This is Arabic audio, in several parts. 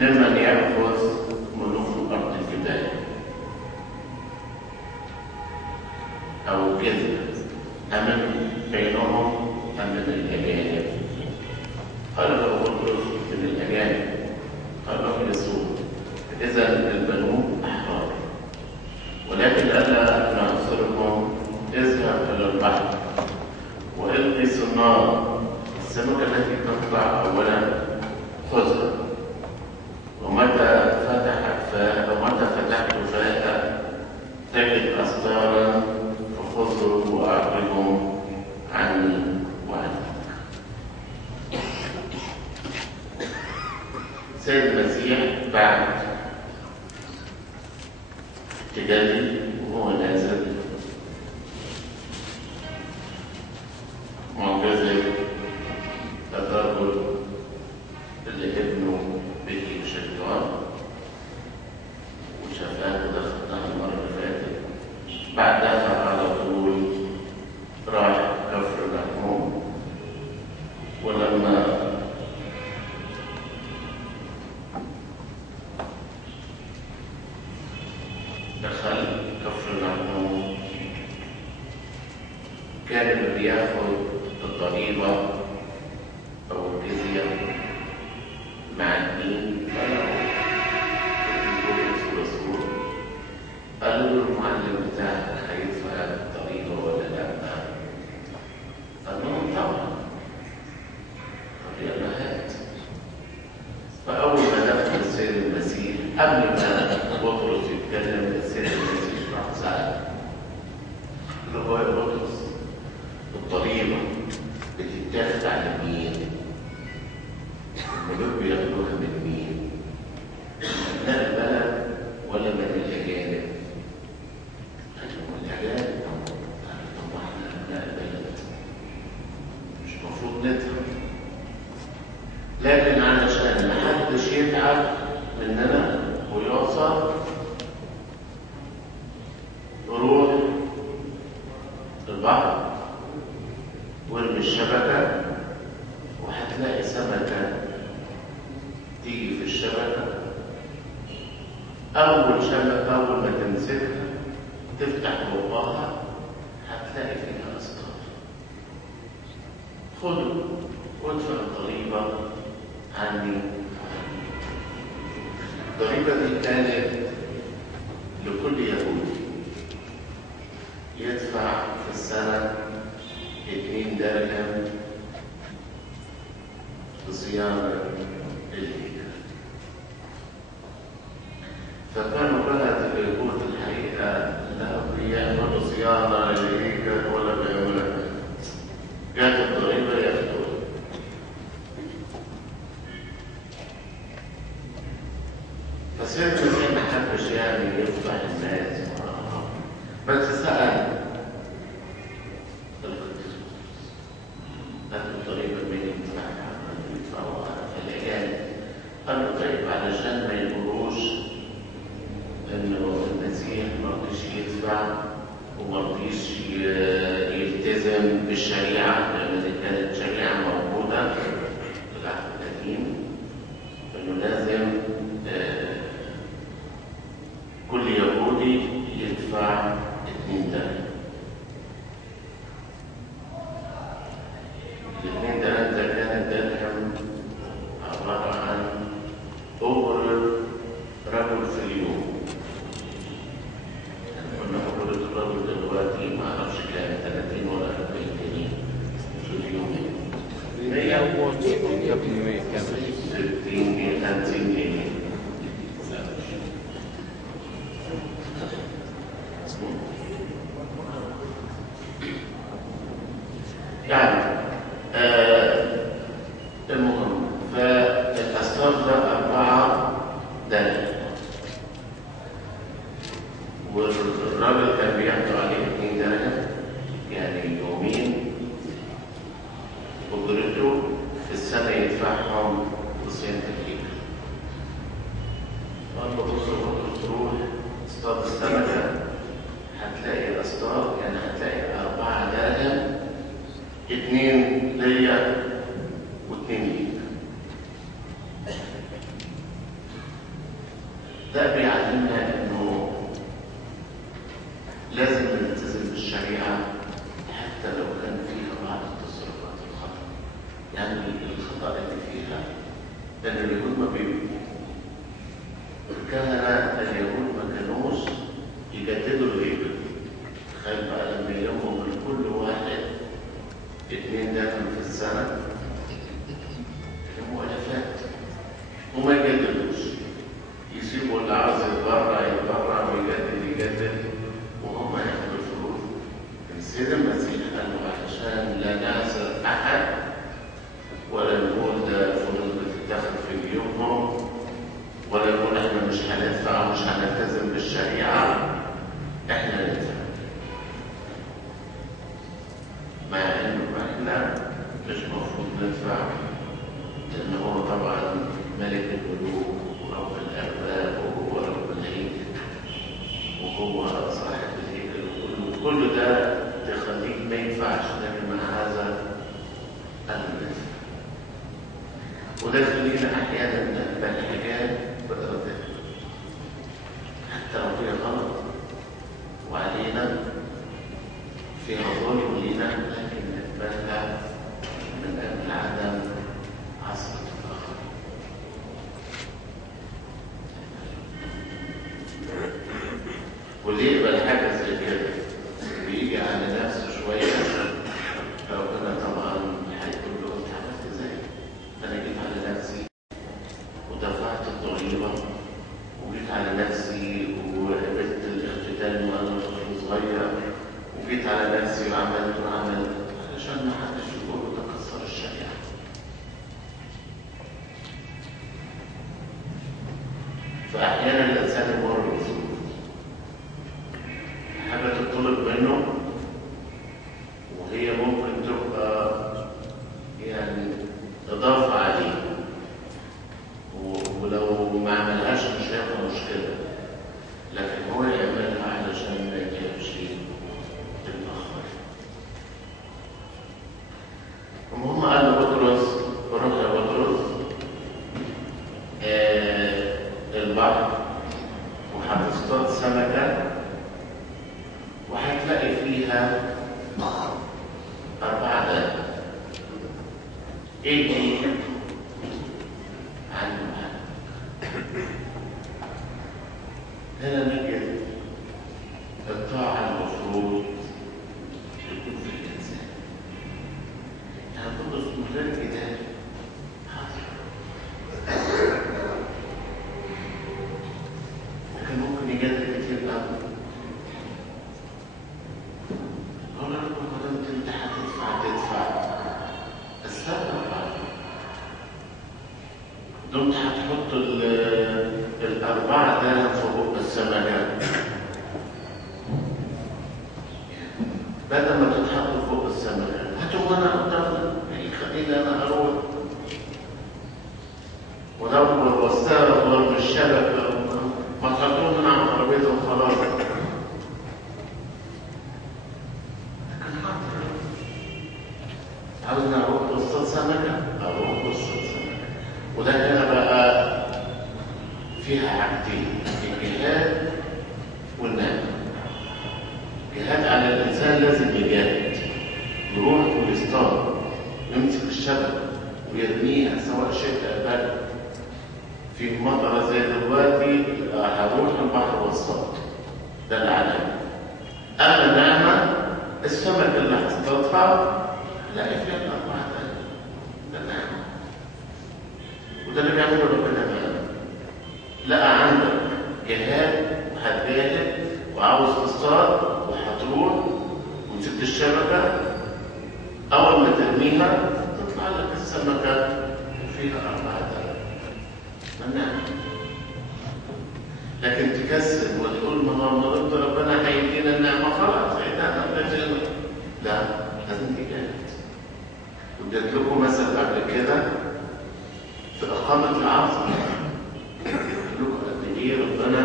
ممن يأخذ ملوك الأرض الفدائية أو كذب أمن بينهم أمن الأجانب. قال له بطرس من الأجانب، قال له يسوع إذا البنوك أحرار، ولكن ألا نعصركم اذهب إلى البحر والقي صنار السمكة التي تطلع أولا خذها، ومتى فتحت فاها تجد أستارا فخذه وأعرضهم عني وعنك. سيد المسيح بعد تجلي وهو نازل معجزة الرجل اللي ابنه به شيطان وشافاه ودخلناها المرة اللي فاتت. بعدها على طول راح كفر نحوم، ولما دخل كفر نحوم كان اللي بياخد الضريبة أو الجزية مع الدين قالوا له المعلم بتاعك هيدفع الضريبة ولا لا؟ قال لهم طبعا. طب يلا هات. فأول ما دخل السيد المسيح قبل ما بطرس يتكلم السيد المسيح راح سأل اللي هو يا بطرس الضريبة بتتاخد على مين؟ الملوك بياخدوها من مين؟ من البلد ولا من الأجانب؟ قالوا من الأجانب. طب احنا أبناء البلد مش المفروض ندفع، لكن علشان محدش يتعب مننا ويوصل روح البحر وارمي الشبكة وهتلاقي سمكة تيجي في الشبكة. أول ما تمسكها تفتح بقها هتلاقي فيها أستار. خدوا وادفع الضريبة عني. الضريبة دي كانت لكل يهودي يدفع في السنة 2 درهم لصيانة الهيكل. فكانوا بلد اليهود الحقيقة لا بيعملوا صيانة للهيكل ولا بيعملوا جات الضريبة ياخدوها. فسيد المسيح ما حبش يعني يفضح الناس، بس سأل الضريبة مين يدفعها؟ يدفعوها الأجانب. قال له طيب علشان ما يقولوش إنه المسيح ما رضيش يدفع وما رضيش يلتزم بالشريعة، لأن دي كانت شريعة موجودة في العهد القديم إنه لازم كل يهودي يدفع 2 درهم. 2 درهم ده كان درهم عبارة عن أجرة رجل في اليوم. قلنا أجرة الرجل دلوقتي ما أعرفش كام، 30 ولا 40 جنيه في اليوم. 100 كام؟ 60 جنيه 50 جنيه. يعني المهم فالأسرار ده 4 درهم، والراجل كان بياخد عليه 2 درهم، يعني يومين أجرته في السنة يدفعهم لصيانة الهيكل. فأنت تروح تصطاد السمكة هتلاقي أسرار، يعني هتلاقي 4 درهم، 2 ليا و2 ليك. ان اليهود ما بيبقوا الكهنه اليهود ما كانوش يجددوا الهيكل. تخيل بقى لما يلموا من كل واحد 2 دفن في السنه يلموا الافات وما يجددوش، يسيبوا اللي عاوز يتبرع يتبرع ويجدد وهم ياخدوا الفلوس. السيد المسيح قال له علشان لا نعسر احد ولا نقول ده فلوس بتتاخد في جيوبهم ولا نقول احنا مش هندفع ومش هنلتزم بالشريعه، احنا ندفع. مع انه احنا مش المفروض ندفع، لان هو طبعا ملك الملوك ورب الارباب وهو رب الهيكل وهو صاحب الهيكل، كل ده تخليك ما ينفعش تعمل مع هذا المثل. وده يخلينا احيانا نقبل حاجات بإرادتنا حتى لو هي غلط وعلينا فيها ظلم لينا، لكن نقبلها من اجل عدم عصرة الاخر. واللي يقبل حاجه زي كده ويجي على نفسه شويه، ربنا طبعا هيقول له انت عملت ازاي؟ انا جيت على نفسي ودفعت الضريبه وجيت على نفسي وقبلت الاختتان وانا طفل صغير وجيت على نفسي وعملت علشان ما حدش يقول ده كسر الشريعه. فاحيانا الانسان يمر بظروف حاجه تطلب منه وهي ممكن تبقى يعني اضافه عليه، ولو ما عملهاش مش هيبقى مشكله، لكن هو يعملها علشان ما يجيبش الاخر. المهم قال له بطرس روح يا بطرس البحر وهتصطاد سمكه وهتلاقي فيها 4 دقايق. ايه دي؟ عنه هنا نجد الطاعة المفروض تكون في الإنسان. يعني بطرس من غير جدال حاضر، لكن ممكن يجادل كتير قوي. هو لما قدمت انت هتدفع السبب دمت هتحط ال4 دهب في بق السمكة بدل ما تتحط في بق السمكة هاتوا وانا قدامنا خليني انا اروح ودور والسارة ضرب الشبكة ما تحطوه من على الترابيزة وخلاص. عاوزنا اروح قصة سمكة اروح قصة سمكة. وده هنا بقى فيها حاجتين، الجهاد والنعمة. الجهاد على الانسان لازم يجاهد، يروح ويصطاد يمسك الشبكة ويرميها سواء شتاء برد. في مطرة زي دلوقتي هروح البحر والصاد، ده العلامة. اما النعمة السمكة اللي هتصطادها هلاقي فيها 4 دقايق، ده نعمة. وده اللي بيعمله ربنا معانا. لقى عندك جهاد وهتجاهد وعاوز تصطاد وهتروح ومسكت الشبكة، أول ما ترميها تطلع لك السمكة فيها 4 دقايق، ده نعمة. لكن تكسل وتقول ما هو ربنا هيدينا النعمة خلاص هيدينا النعمة. لا، لازم تجاهد. واديت لكم مثل قبل كده في إقامة العصر، قلت لكم قد إيه ربنا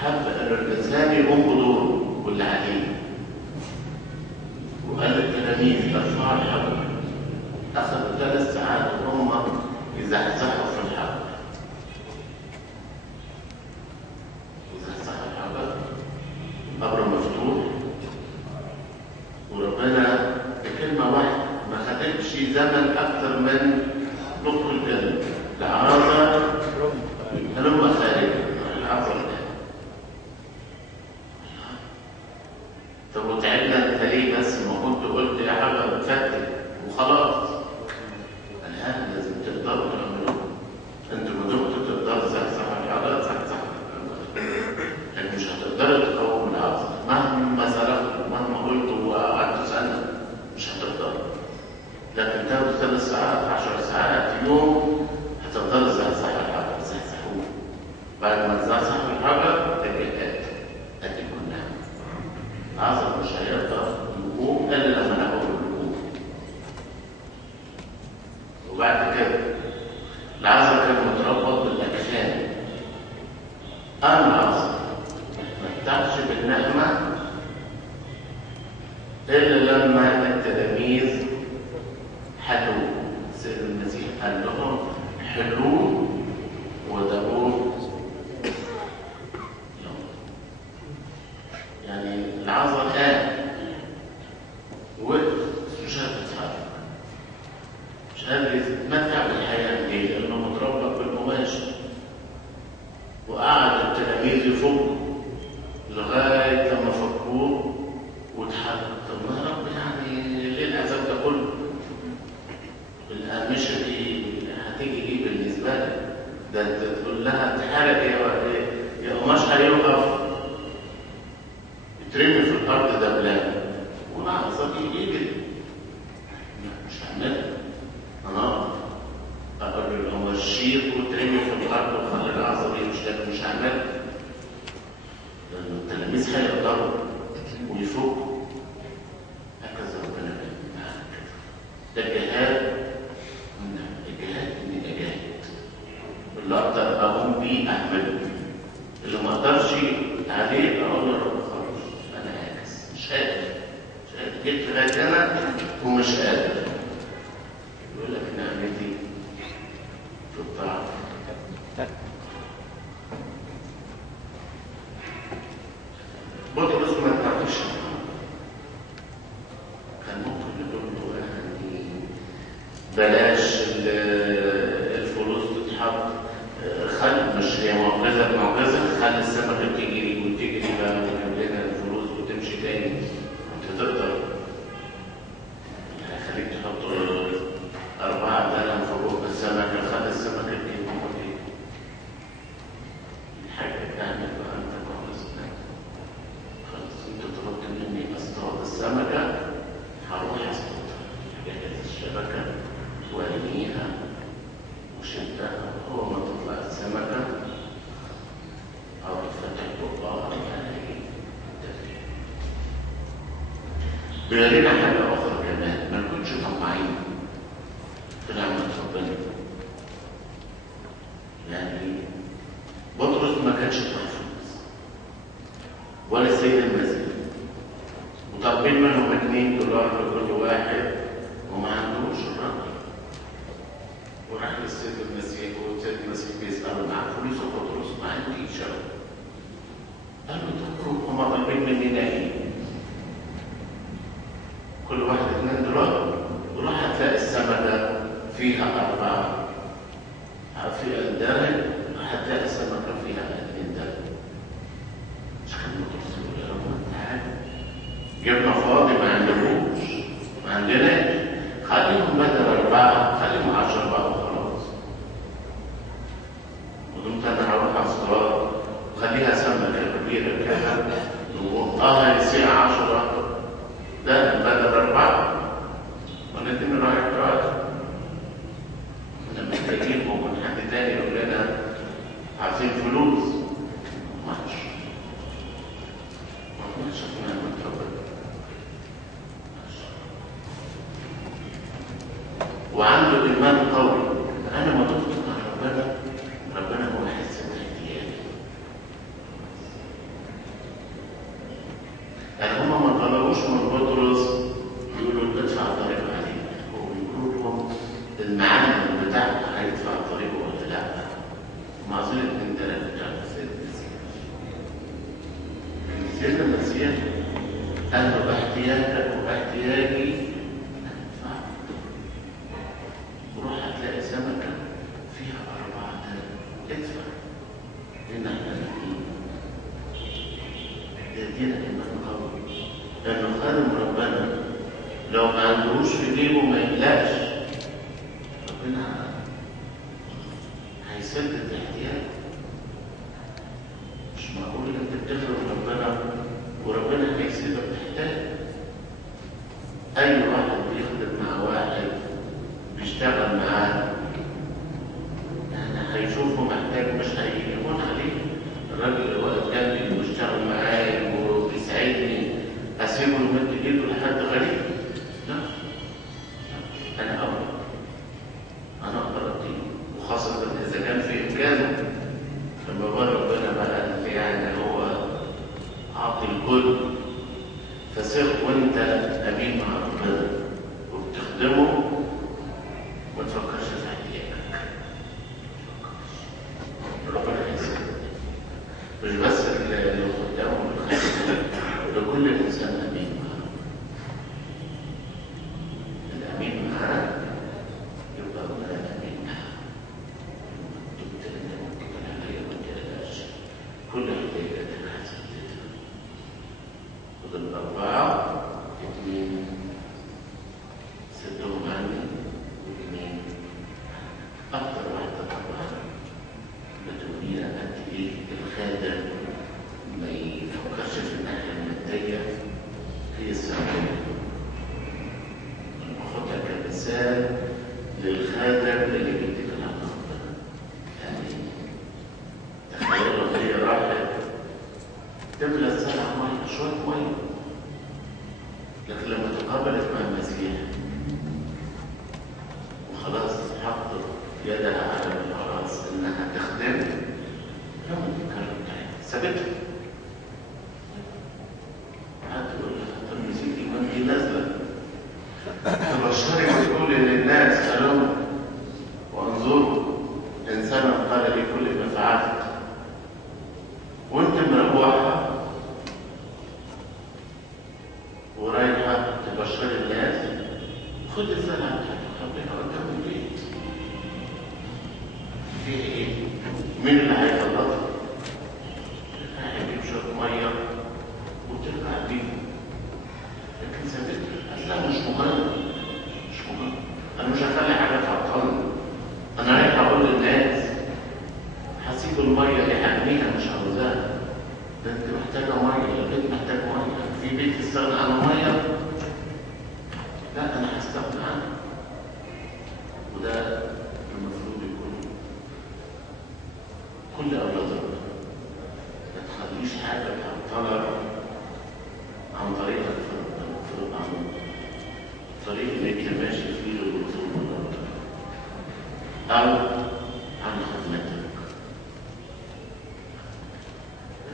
حب أن الإنسان يقوم بدوره واللي عليه. وقال للتلاميذ ارفعوا الحجر، أخذوا 3 ساعات وهم يزحزحوا في الحجر. يزحزحوا الحجر، قبر مفتوح، وربنا بكلمة واحدة ما خدتش زمن أكتر من نصف الجنة ساعات يوم هتفضل تزحزح الحجر، تزحزحوه. بعد ما تزحزح الحجر تجهز ادي كلها. العذراء مش هيقدر يقوم الا لما ناخد القوم. وبعد كده العذراء كان متربط بالاجسام. العذراء ما ارتاحش بالنعمه الا لما التلاميذ حلوه. سيد المسيح قال لهم حلوه ودعوه. يعني العذراء قام وقف مش قادر يتحرك، مش قادر يتمتع بالحياه دي لانه متربط بالقماش. وقعد التلاميذ يفكوا لغايه لما فكوه واتحرك. طب ما يا رب يعني ليه العذاب ده كله؟ القماشه دي هتيجي ايه بالنسبه لك؟ ده انت تقول لها اتحرك يا قماش هيوقف يترمي في الارض دبلان والعذاب يجري. مش هعملها انا اقول القماش شيط وترمي في الارض وخلي العذاب يمشي، لكن مش هعملها لان التلاميذ هيقدروا ويفوقوا. هكذا ربنا بيعمل كده. ده الجهاد. الجهاد اني اجاهد اللي اقدر اقوم بيه اعمله، اللي ما اقدرش عليه اقول له رب خلاص انا عاجز مش قادر جيت لغايه هنا ومش قادر. يقول لك نعمتي في الضعف. بطرس ما تعرفش كان ممكن يقول له يعني بلاش الفلوس تتحط، خلي مش هي معجزه خلي السمكه تجري وتجري بقى وتجيب لنا الفلوس وتمشي تاني. انت تقدر خليك تحط 4 دلم في بق السمكه، خلي السمكه تجري وتجري. الحاجه بتعمل بقى انت معجزه. خلاص انت طلبت مني اصطاد السمكه هروح اصطادها. جهز الشبكه وارميها وشدها. هو ما تطلع السمكه او تفتح بقها يعني بيورينا حاجه اخرى كمان. ما نكونش طماعين في نعمه ربنا. يعني بطرس ما كانش محفوظ ولا السيد المسيح وطالبين منهم $2 لكل واحد وما عندوش الرقم. وراح للسيد المسيح والسيد المسيح بيسأله معاك فلوس؟ بطرس ما عنديش. قال له طب روح، هما طالبين مننا ايه؟ كل واحد $2 وراح هتلاقي السمكة فيها 4 في الدرج، هتلاقي السمكة فيها 2 درج. مش كان بطرس يقول يا رب انت عارف جبنا فاضي ما عندناش خليهم بدل 4 خليهم 10 بقى وخلاص. ودمت انا هروح اصطاد وخليها سمكه كبيره كده وقها يصير 10 ده بدل 4 ونتم رايح رايح. لما محتاجين ممكن حد تاني يقول لنا عايزين فلوس ماشي شفنا المتربط وعنده إيمان قوي. أنا ما ضفت مع ربنا هو حس باحتياجي. يعني هما ما طلبوش من بطرس يقولوا ادفع الضريبة عليه، هو بيقولوا لهم المعلم بتاعك هيدفع الضريبة ولا لا؟ معذرة من 3 بتاع السيد المسيح. السيد المسيح قال له احتياجك واحتياجي هندفع. وروح هتلاقي سمكة فيها 4 دلم ادفع. لأن احنا نحكي يدينا إيمان قوي. لأنه خادم ربنا لو ما عندهوش في جيبه ما يقلقش. ربنا هيسدد الاحتياج. مش معقول انت بتخدم ربنا وربنا هيسيبك تحتاج. اي واحد بيخدم مع واحد بيشتغل يشتغل معاه يعني هيشوفه محتاج مش هيهون عليه. الراجل اللي واقف جنبي وبيشتغل معايا وبيساعدني اسيبه يمد ايده لحد غريب؟ لا، انا اقدر اديه، وخاصه اذا كان في امكانه. لما بقى ربنا بقى يعني هو عاطي الكل، فثق وانت امين مع ربنا وبتخدمه ما تفكرش في احتياجك. ربنا يسعدك، مش بس اللي قدامه بالخدمه، لكل انسان امين معاه. الامين معاه يبقى ربنا امين معاه. كل احتياجاتك هتسددها. خد الأربعة، 2 سدهم عني و2 أكتر واحدة طبعا بتورينا قد إيه الخادم ما يفكرش في الناحية المادية، هي السعادة. باخدها كمثال للخادم اللي بيتكل على ربنا. يعني تخيلوا هي راحت تملى السلعة مية، شوية مية، لكن لما تقابلت مع المسيح وخلاص حطت يدها على الراس انها تخدم، لما تتكلم تاني سابتها. قعدت تقول لها طب نسيتي من دي نازله تبشري وتقولي للناس هلم وانظروا انسانا قال لي كل ما فعلت، وانت مروحه ورايحه تبشري الناس، خد الزرعه بتاعتك حطيها قدام البيت. فيه ايه؟ مين اللي هيخلطها؟ هيجيب شويه ميه وترجع بيهم. لكن سابتها، قالت لا مش مهم، مش مهم، انا مش هخلي حاجه تعطلني، انا رايح اقول للناس هسيب الميه اللي هرميها مش عاوزاها. ده انت محتاجه ميه، البيت محتاج ميه، في بيت يستغنى عن الميه؟ لا انا هستغنى عنها. وده المفروض يكون كل اولاد ربنا. ما تخليش حاجه تعطلك عن طريقك في ربنا، عن طريق اللي انت ماشي فيه للوصول لربنا، او عن خدمتك.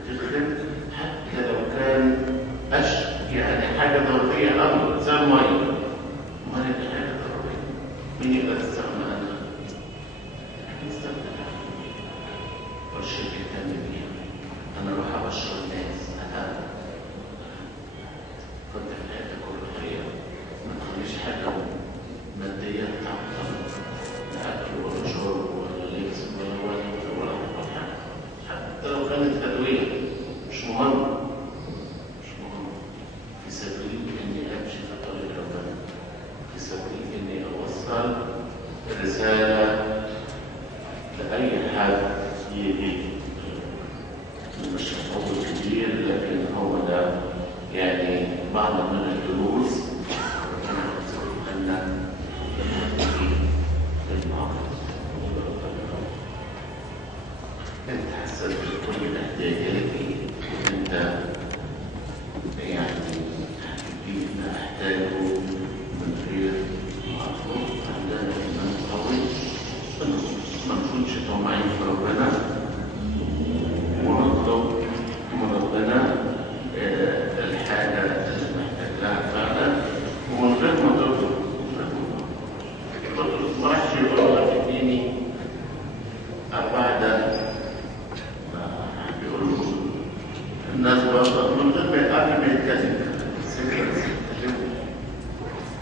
تخدم حتى لو كان يعني حاجه ضروريه امر زي الميه، الميه دي حاجه ضروريه، مين يقدر يستغنى عنها؟ لكن يستغنى عنها. والشركه تعمل بيها، انا اروح ابشر الناس، انا كنت في حياتك الروحيه ما تخليش حاجه ماديه تعطل، لا اكل ولا شرب ولا لبس ولا حاجه، حتى لو كانت ادويه مش مهم، مش مهم. في سبيل اني امشي في طريق ربنا، في سبيل اني اوصل رساله لاي حد يجي. مش موضوع كبير، لكن هو ده يعني بعض من الدروس ربنا يرزقنا لنا المعرض. انت حسيت بكل احتياجاتي، انت يعني هتديني ما احتاجه من غير معروف. عندنا ايمان قوي، ما نكونش طمعين في ربنا، ونطلب من ربنا الحاجه اللي محتاج لها فعلا، ومن غير ما تطلب ما راحش يقول لك اديني 4 ده بيقولوا الناس برضه من غير ما يتعلم ما يتكلم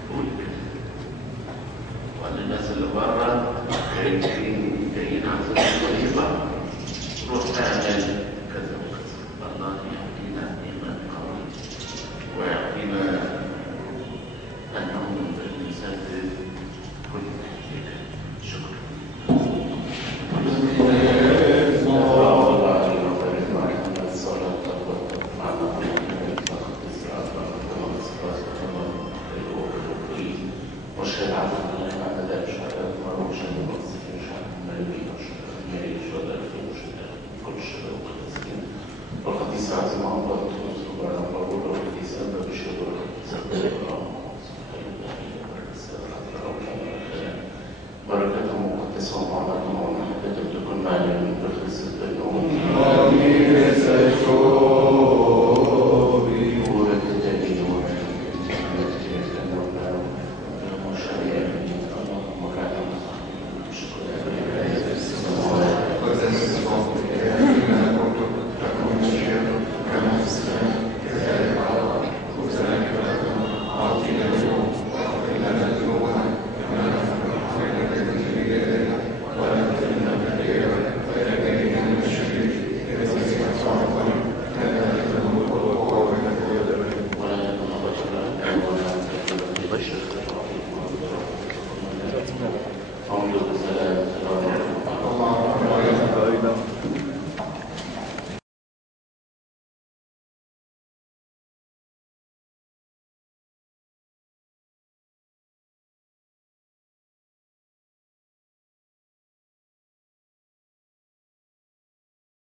قول كده. وقال الناس اللي بره جايين عن سبيل طريقه، روح اعمل كذا وكذا. الله يعطينا ايمان قوي ويعطينا انه نسدد كل احتياجات. شكرا. مشهد عفوا الله بعد ذلك شهادات يسوع معنا ومحبته تكون معنا من كل السنين